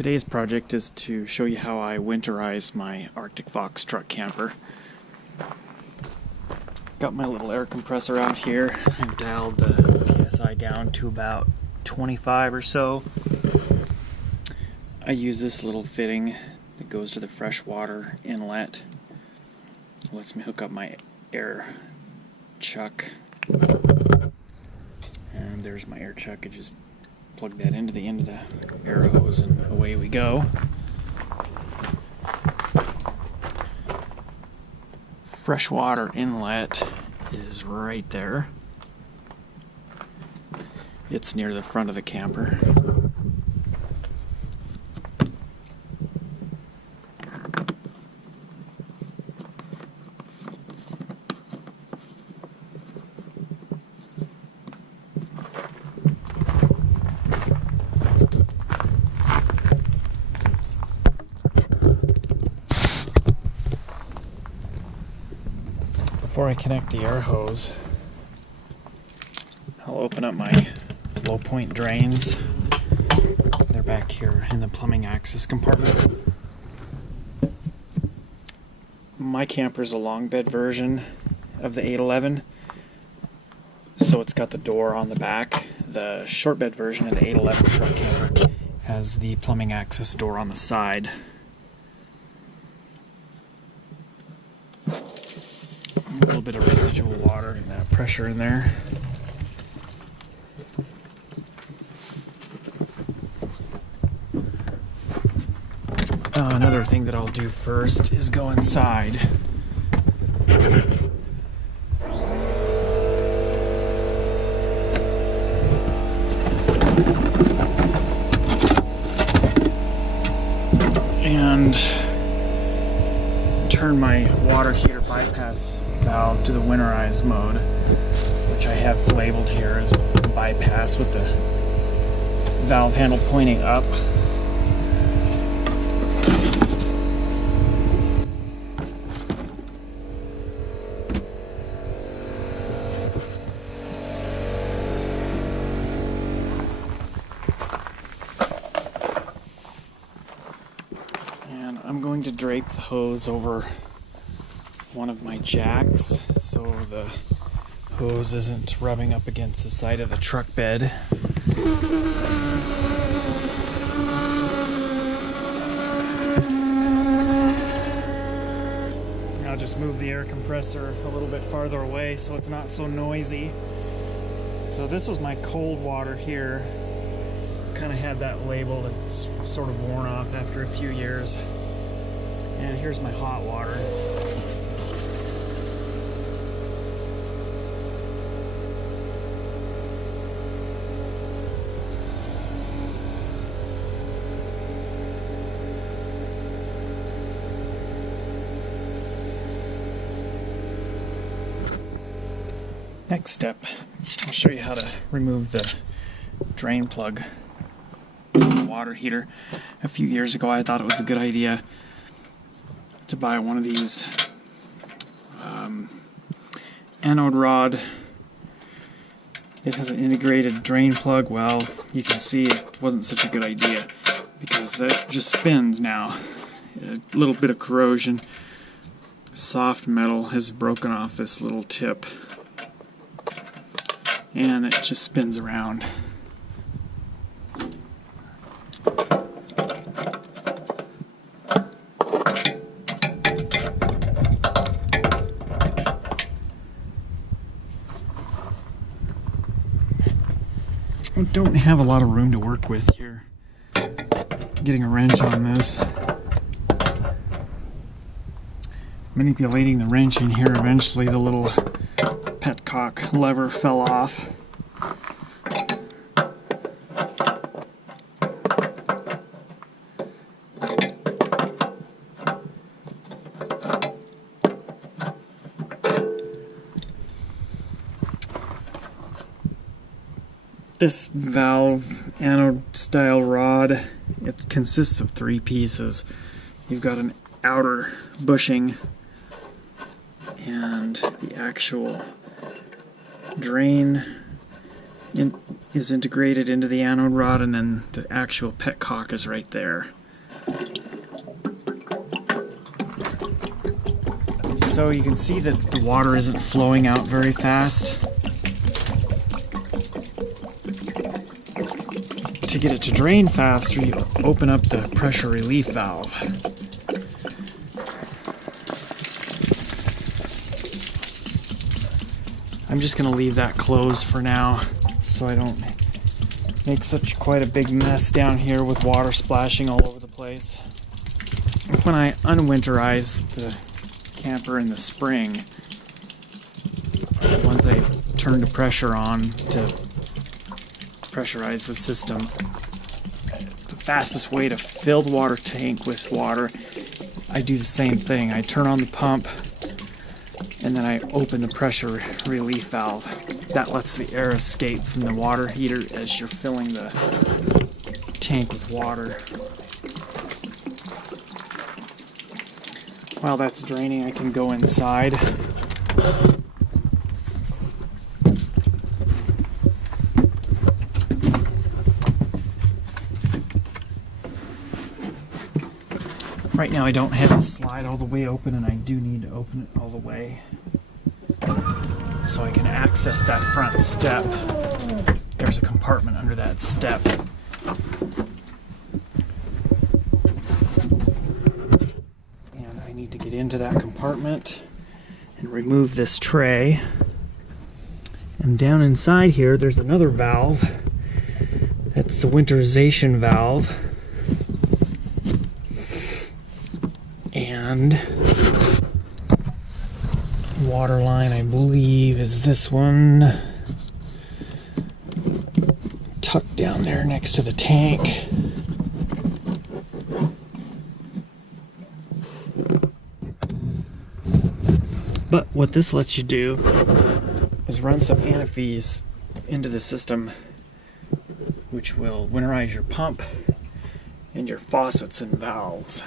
Today's project is to show you how I winterize my Arctic Fox truck camper. Got my little air compressor out here. I've dialed the PSI down to about 25 or so. I use this little fitting that goes to the freshwater inlet. It lets me hook up my air chuck. And there's my air chuck. I just plug that into the end of the air hose and away we go. Freshwater inlet is right there. It's near the front of the camper. Before I connect the air hose, I'll open up my low point drains. They're back here in the plumbing access compartment. My camper is a long bed version of the 811, so it's got the door on the back. The short bed version of the 811 truck camper has the plumbing access door on the side. A little bit of residual water and that pressure in there. Another thing that I'll do first is go inside. And turn my water heater bypass valve to the winterize mode, which I have labeled here as bypass with the valve handle pointing up. And I'm going to drape the hose over one of my jacks so the hose isn't rubbing up against the side of the truck bed. I'll just move the air compressor a little bit farther away so it's not so noisy. So this was my cold water here. Kind of had that labeled. It's sort of worn off after a few years. And here's my hot water. Next step, I'll show you how to remove the drain plug from the water heater. A few years ago I thought it was a good idea to buy one of these anode rod. It has an integrated drain plug. Well, you can see it wasn't such a good idea because that just spins now. A little bit of corrosion. Soft metal has broken off this little tip and it just spins around. I don't have a lot of room to work with here. Getting a wrench on this. Manipulating the wrench in here, eventually the little petcock lever fell off. This valve anode style rod, it consists of 3 pieces. You've got an outer bushing and the actual drain is integrated into the anode rod, and then the actual petcock is right there. So you can see that the water isn't flowing out very fast. To get it to drain faster, you open up the pressure relief valve. I'm just going to leave that closed for now so I don't make quite a big mess down here with water splashing all over the place. When I unwinterize the camper in the spring, once I turn the pressure on to pressurize the system, the fastest way to fill the water tank with water, I do the same thing. I turn on the pump and then I open the pressure relief valve. That lets the air escape from the water heater as you're filling the tank with water. While that's draining, I can go inside. Right now I don't have the slide all the way open, and I do need to open it all the way so I can access that front step. There's a compartment under that step. And I need to get into that compartment and remove this tray. And down inside here there's another valve. That's the winterization valve. And water line, I believe, is this one, tucked down there next to the tank. But what this lets you do is run some antifreeze into the system, which will winterize your pump and your faucets and valves.